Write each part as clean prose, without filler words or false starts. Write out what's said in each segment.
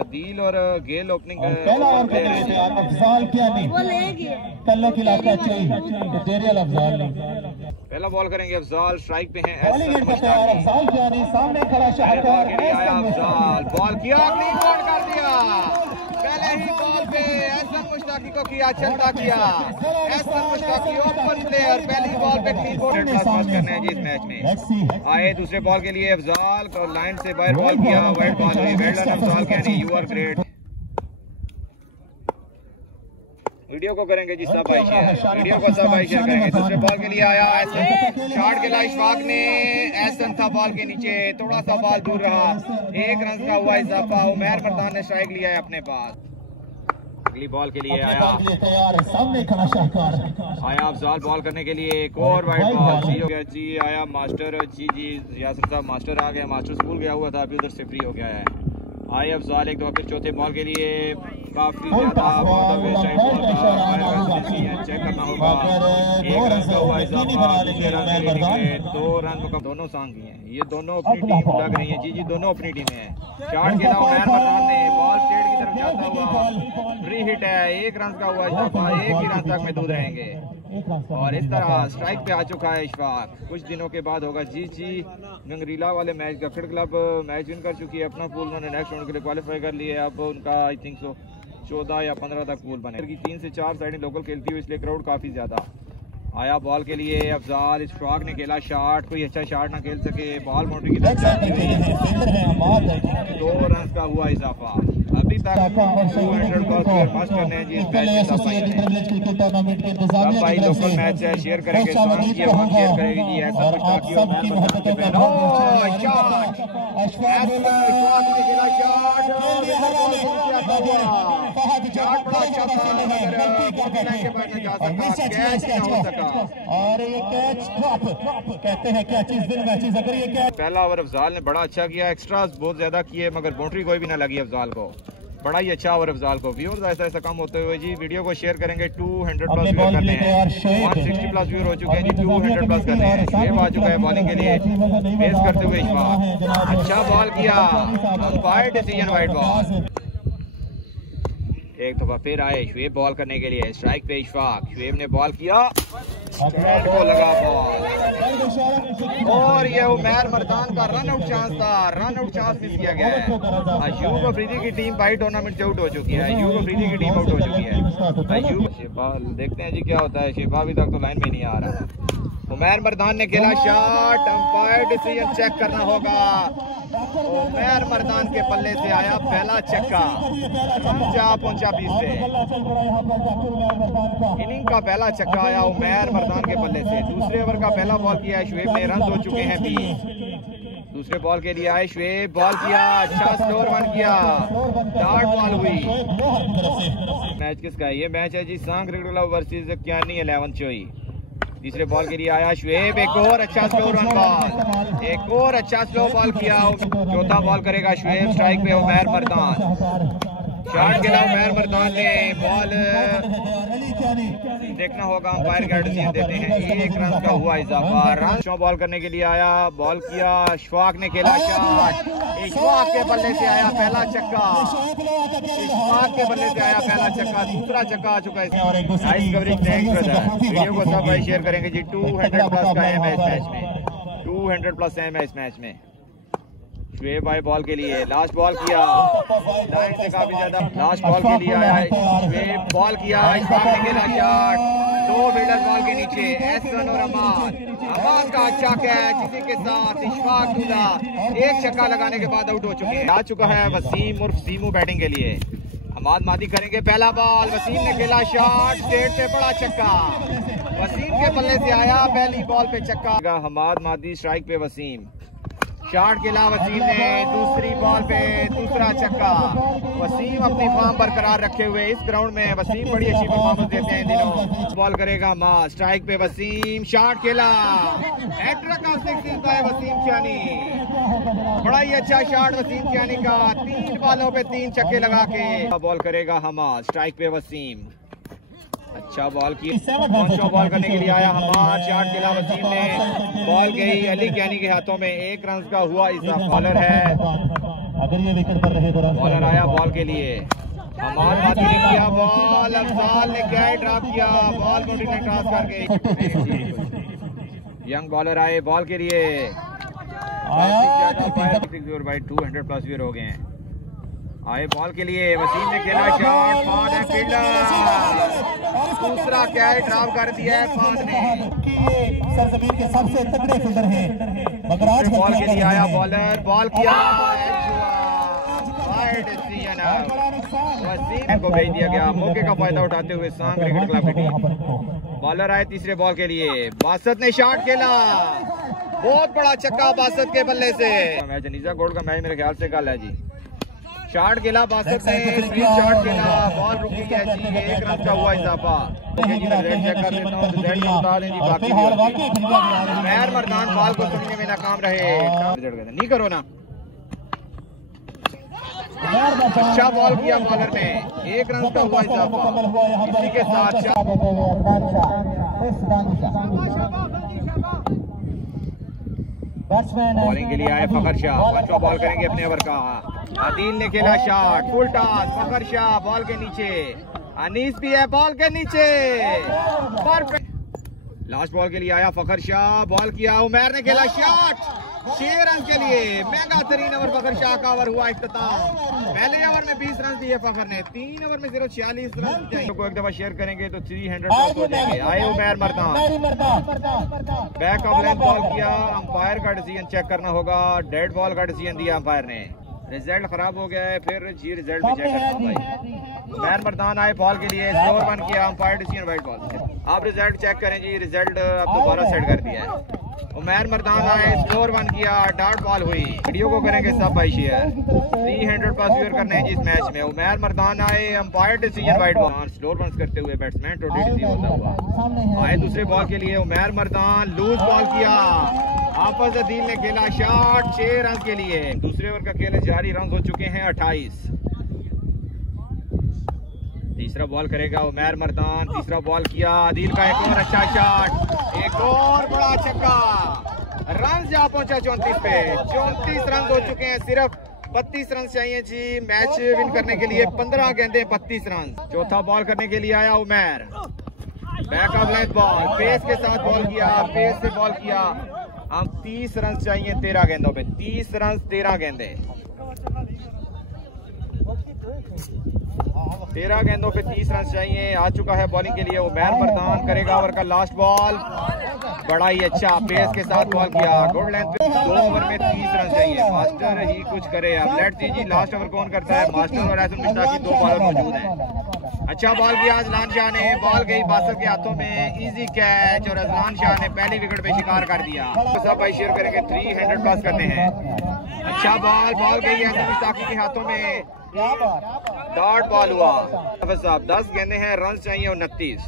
अदील और गेल ओपनिंग पहला ओवर करने से अफजाल क्या नहीं कल्लो की लाता चाहिए डेरियल अफजाल नहीं। पहला बॉल करेंगे अफजाल, स्ट्राइक पे हैं अफजाल क्या नहीं सामने खड़ा शाहकार आया अफजाल, बॉल किया क्लीन बॉल कर दिया, पहले ही बॉल पे एहसन मुश्ताकी को किया चलता किया, एहसन मुश्ताकी ओपन प्लेयर पहली बॉल पे क्लीन बॉल करने हैं जी इस मैच में। आए दूसरे बॉल के लिए अफजाल को लाइन से बाहर बॉल किया, वाइड बॉल हुई, वेल डन अफजाल कहनी यू आर ग्रेट। वीडियो को करेंगे जी सब भाई शेयर, वीडियो को सब भाई शेयर करेंगे। दूसरे बॉल के लिए आया ऐसे शॉट खेला इशफाक ने, एहसन था बॉल के नीचे, थोड़ा सा बॉल दूर रहा, 1 रन का हुआ इजाफा, उमैर मर्दान ने स्ट्राइक लिया है अपने पास। अगली बॉल के लिए आया अफजाल बॉल करने के लिए, एक और वाइड बॉल जी आया मास्टर जी यासिर साहब मास्टर आ गया, मास्टर स्कूल गया हुआ था अभी उधर से फ्री हो गया है। आए अफजाल एक दो फिर चौथे बॉल के लिए काफी ज्यादा चेक करना होगा, 1 रन का हुआ इजाफा, 2 रन का दोनों सांग हैं, ये दोनों अपनी टीम लग रही है जी दोनों अपनी टीमें हैं। शॉट खेला उमैर मर्दान ने, बॉल स्ट्रेट की तरफ जाता हुआ फ्री हिट है, 1 रन का हुआ इजाफा, 1 ही रन तक महदूद रहेंगे। और इस तरह स्ट्राइक पे आ चुका है इशफाक, कुछ दिनों के बाद होगा जी गंगरीला वाले match Gruffudd club match win कर चुकी है, अपना पूल उन्होंने नेक्स्ट राउंड के लिए क्वालिफाई कर लिया है। अब उनका आई थिंक 14 या 15 तक पूल बने, 3 से 4 साइडें लोकल खेलती हुई, इसलिए क्राउड काफी ज्यादा। आया बॉल के लिए अफजाल, इशफाक ने खेला शॉट, कोई अच्छा शॉट ना खेल सके, बॉल बाउंड्री की तरफ जाती हुई, 2 रन का हुआ इजाफा। अभी तक 200 मस्ट करने हैं जी इस मैच में। सब भाई लोकल मैच है, शेयर करेंगे, शेयर करेगी जी ऐसा कुछ ताकि और ये कैच कहते हैं क्या चीज दिन मैचेस, अगर ये कैच पहला ओवर अफजाल ने बड़ा अच्छा किया, एक्स्ट्रा बहुत ज्यादा किए मगर बाउंड्री कोई भी ना लगी अफजाल को, बड़ा ही अच्छा ओवर अफजाल को। व्यूअर्स ऐसा ऐसा कम होते हुए जी वीडियो को शेयर करेंगे, 200 प्लस व्यूअर करने हैं, 160 प्लस व्यूअर हो चुके हैं जी, 200 प्लस करने हैं। ये आ चुका है बॉलिंग के लिए फेस करते हुए इशफाक, अच्छा बॉल किया, अंपायर डिसीजन वाइड बॉल। एक दफा फिर आए शुएब बॉल करने के लिए, स्ट्राइक पे इशफाक, शुएब ने बॉल किया, को लगा बॉल, और ये उमैर मर्दान का रन आउट चांस था, रन आउट चांस मिस किया गया है। अयूब अफरीदी की टीम भाई टूर्नामेंट से आउट हो चुकी है, अयूब अफरीदी की टीम आउट हो चुकी है। अयूब शेफा देखते हैं जी क्या होता है, शेफा अभी तक तो लाइन में नहीं आ रहा। उमैर मर्दान ने खेला शॉट, अंपायर डिसीजन चेक करना होगा, उमैर मर्दान के पल्ले से आया पहला छक्का, जा पहुंचा 20 पे, इनिंग का पहला छक्का आया उमैर मर्दान के पल्ले से। दूसरे ओवर का पहला बॉल किया है शुएब ने, रन हो चुके हैं 20। दूसरे बॉल के लिए आए शुएब, बॉल किया, अच्छा स्लोअर वन किया, डॉट बॉल हुई। मैच किसका है? ये मैच है जी सांग क्रिकेट क्लब वर्सेस क्यानी 11 चोई। तीसरे बॉल के लिए आया शुएब, एक और अच्छा स्लो रन बॉल, एक और अच्छा स्लो बॉल किया। चौथा बॉल करेगा शुएब, स्ट्राइक पे उमैर मर्दान, शॉट खेला उमैर मर्दान ने, बॉल देखना होगा, अंपायर का डिसीजन देते हैं, 1 रन का हुआ इजाफा। रन शो बॉल करने के लिए आया, बॉल किया, इशफाक ने खेला शॉट, इशफाक के बल्ले से आया पहला छक्का, इशफाक के बल्ले से आया पहला छक्का, दूसरा छक्का आ चुका है। Nice coverage, thanks brother. Video को सब भाई शेयर करेंगे जी, 200 प्लस का है मैच में, 200 प्लस है इस मैच में। शुएब भाई बॉल के लिए, लास्ट बॉल किया, लाइन से काफी ज्यादा, लास्ट बॉल के लिए आया शुएब, बॉल किया, इशफाक ने खेला शॉट, 2 फील्डर बॉल के नीचे, एहसन और अमान का अच्छा कैच, इसी के साथ इशफाक दूल्हा 1 छक्का लगाने के बाद आउट हो चुके हैं। आ चुका है वसीम उर्फ सीमू बैटिंग के लिए, हमाद मादी करेंगे पहला बॉल, वसीम ने खेला शॉट, स्ट्रेट पे बड़ा छक्का, वसीम के बल्ले से आया पहली बॉल पे छक्का, हमाद मादी स्ट्राइक पे वसीम, शॉट खेला वसीम ने, दूसरी बॉल पे दूसरा छक्का। वसीम अपनी फॉर्म बरकरार रखे हुए इस ग्राउंड में वसीम बड़ी अच्छी परफॉर्मेंस देते हैं इन दिनों। बॉल करेगा मां, स्ट्राइक पे वसीम, शॉट खेला, हैट्रिक ऑफ 6 है वसीम कियानी, बड़ा ही अच्छा शॉट वसीम कियानी का, 3 बॉलों पे 3 छक्के लगा के। बॉल करेगा हमाद, स्ट्राइक पे वसीम, अच्छा बॉल की, बॉल करने के लिए आया हमाद, शॉट खेला वसीम ने, बॉल गई अली कियानी के हाथों में, 1 रन का हुआ इजाफा। बॉलर है अगर ये विकेट पर रहे तो बॉलर आया बॉल के लिए, अमान हाथी ने किया बॉल, अफजाल ने क्या ड्रॉप किया, बॉल को ने क्रॉस करके यंग बॉलर आए बॉल के लिए, 200 प्लस व्यूअर हो गए हैं। आए बॉल के लिए, वसीम ने खेला शॉट, फाद है फील्डर, दूसरा कैच ड्रॉप कर दिया है फाद ने। सरजमीन के सबसे तगड़े फील्डर हैं मगराज। बॉल के लिए आया बॉलर, बॉल किया, वसीम को भेज दिया गया। मौके का फायदा उठाते हुए सांग क्रिकेट क्लब की टीम। बॉलर आए तीसरे बॉल के लिए, बासत ने शॉट खेला, बहुत बड़ा छक्का बासत के बल्ले से। मैच अनीजा गोल्ड का मैच मेरे ख्याल से कल है जी। शॉट खेला बासत ने, शॉट खेला, बॉल रुकी है जी, 1 रन का हुआ इजाफा। रिजल्ट चेक कर लेता हूँ, रिजल्ट बता दें जी। बाकी मैर मर्दान बॉल को समझने में नाकाम रहे, नहीं करो ना। अच्छा बॉल किया बॉलर ने, 1 रन का हुआ इजाफा। इसी के साथ बॉलिंग के लिए आए फखर शाह, 5वां बॉल करेंगे अपने ओवर का। आदिल ने खेला शॉट, फुल टॉस, फखर शाह बॉल के नीचे, अनीस भी है बॉल के नीचे, परफेक्ट। लास्ट बॉल के लिए आया फखर शाह, बॉल किया, उमैर ने खेला शॉट, 6 रन के लिए। महंगा तरीन ओवर फखर शाह का ओवर हुआ इख्तिताम। पहले ओवर में 20 रन दिए फखर ने, 3 ओवर में 46 रन चाहिए। को एक दफा शेयर करेंगे तो 300 प्लस हो जाएंगे। आए Umair Mardan, back of length ball किया, अंपायर का डिसीजन चेक करना होगा। डेड बॉल का डिसीजन दिया अंपायर ने, रिजल्ट खराब हो गया है, फिर जी रिजल्ट भी चेक करना भाई। उमैर मर्दान आए बॉल के लिए, स्कोर 1 किया, अंपायर डिसीजन वाइट बॉल से। आप रिजल्ट चेक करें जी, रिजल्ट अब दोबारा सेट कर दिया है। उमैर मर्दान आए, स्कोर 1 किया, डॉट बॉल हुई। वीडियो को करेंगे सब भाई शेयर, 300 प्लस व्यूअर करने हैं जी इस मैच में। उमैर मर्दान आए, umpire decision white ball, slower run करते हुए बैट्समैन टोटली रिसीव होता हुआ आए दूसरे बॉल के लिए। उमैर मर्दान लूज बॉल किया, हाफिज अदील ने खेला शॉट, 6 रन के लिए। दूसरे ओवर का खेल जारी, रन हो चुके हैं 28। तीसरा बॉल करेगा उमैर मर्दान, तीसरा बॉल किया, आदिल का एक और अच्छा शॉट, एक और बड़ा छक्का, रन जा पहुंचा 34 पे। 34 रन हो चुके हैं, सिर्फ 32 रन चाहिए जी मैच विन करने के लिए। 15 गेंदे 32 रन। चौथा बॉल करने के लिए आया Umair, back of length ball, pace के साथ बॉल किया, पेस से बॉल किया। हम 30 रन चाहिए 13 गेंदों पे, 30 रन 13 गेंदे, 13 गेंदों पे 30 रन चाहिए। आ चुका है बॉलिंग के लिए उमैर मर्दान, करेगा ओवर का लास्ट बॉल, बड़ा ही अच्छा पेस के साथ बॉल किया, गुड लेंथ पे। 2 ओवर में 30 रन चाहिए, मास्टर ही कुछ करे। अब लेट्स सी जी लास्ट ओवर कौन करता है। मास्टर और एहसन मुश्ताकी 2 बॉलर मौजूद हैं। अच्छा बॉल किया अजलान शाह ने, बॉल गई बासत के हाथों में, इजी कैच, और अजलान शाह ने पहली विकेट पे शिकार कर दिया। सब भाई शेयर करेंगे, 300 प्लस करने हैं। अच्छा बॉल गई एहसन मुश्ताकी के हाथों में, डॉट बॉल हुआ। साहब 10 गेंदे हैं, रन चाहिए 29।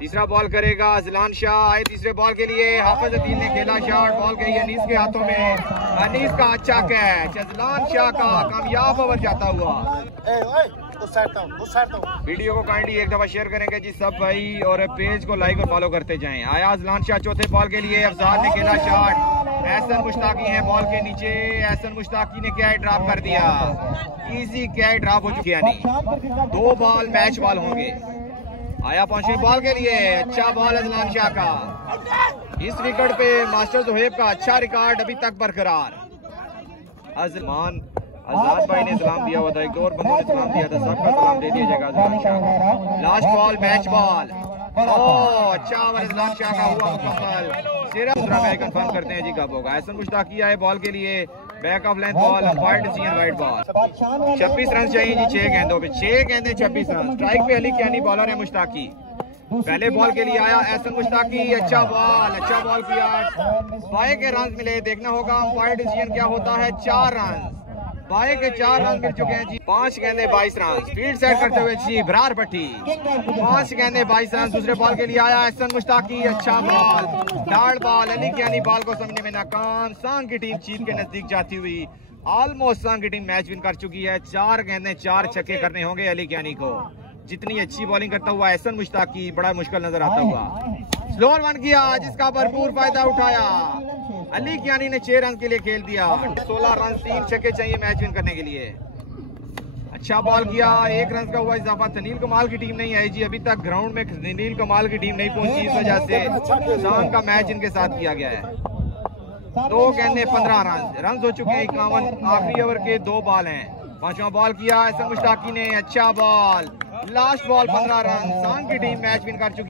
तीसरा बॉल करेगा अजलान शाह, आए तीसरे बॉल के लिए, हाफिज अदील ने खेला शॉट, बॉल गई अनीस के हाथों में, अनीस का अच्छा कैच, अजलान शाह का कामयाब ओवर जाता हुआ। वीडियो को काइंडली एक दफा शेयर करेंगे जी सब भाई, और पेज को लाइक और फॉलो करते जाएं। आया अजलान शाह चौथे बॉल के लिए, अफजाल ने खेला शॉट, एहसन मुश्ताकी है बॉल के नीचे, एहसन मुश्ताकी ने क्या ड्रॉप कर दिया, इजी क्या ड्रॉप हो चुकी है। 2 बॉल मैच बॉल होंगे। आया पहुंचे बॉल के लिए, अच्छा बॉल अजलान शाह का। इस विकेट पे मास्टर जोहेब का अच्छा रिकॉर्ड अभी तक बरकरार। अजमान आजाद भाई ने सलाम दिया हुआ था, एक और बंदों ने सलाम दिया था, सबका सलाम दे दिया जाएगा Azlan Shah. Last ball match ball, अच्छा ओवर अजलान शाह का हुआ मुकम्मल। सिर्फ दूसरा मैच कंफर्म करते हैं जी कब होगा। एहसन मुश्ताकी आए बॉल के लिए, back of length ball, umpire decision white ball. 26 run चाहिए जी 6 गेंदों पे, 6 गेंदे 26 रन। स्ट्राइक पे अली कैनी बॉलर है मुश्ताकी। पहले बॉल के लिए आया एहसन मुश्ताकी, अच्छा बॉल किया, बाए के रन मिले, देखना होगा अंपायर डिसीजन क्या होता है। 4 रन, बाए के 4 रन मिल चुके हैं जी। 5 गेंदे 22 रन, स्पीड सेट करते हुए जी बरार पट्टी, 5 गेंदे 22 रन। दूसरे बॉल के लिए आया एहसन मुश्ताकी, अच्छा बॉल, डॉट बॉल, अली कैनी बॉल को समझने में नाकाम। सांग की टीम चीन के नजदीक जाती हुई ऑलमोस्ट सांग की टीम मैच विन कर चुकी है। 4 गेंदे 4 छक्के करने होंगे अली कैनी को। जितनी अच्छी बॉलिंग करता हुआ एहसन मुश्ताकी बड़ा मुश्किल नजर आता हुआ। स्लोअर 1 किया, जिसका भरपूर फायदा उठाया अली कियानी ने 6 रन के लिए खेल दिया। 16 रन 3 छक्के चाहिए मैच विन करने के लिए। अच्छा बॉल किया, 1 रन का हुआ इजाफा। तनील कमाल की टीम नहीं आई जी, अभी तक ग्राउंड में तनील कमाल की टीम नहीं पहुंची, इस वजह से शाम का मैच इनके साथ किया गया है। 2 गेंदे 15 रन हो चुके हैं। 51 आखिरी ओवर के 2 बॉल हैं। 5वां बॉल किया ऐसा मुश्ताकी ने, अच्छा बॉल, लास्ट बॉल 15 रन। शाम की टीम मैच विन कर चुकी।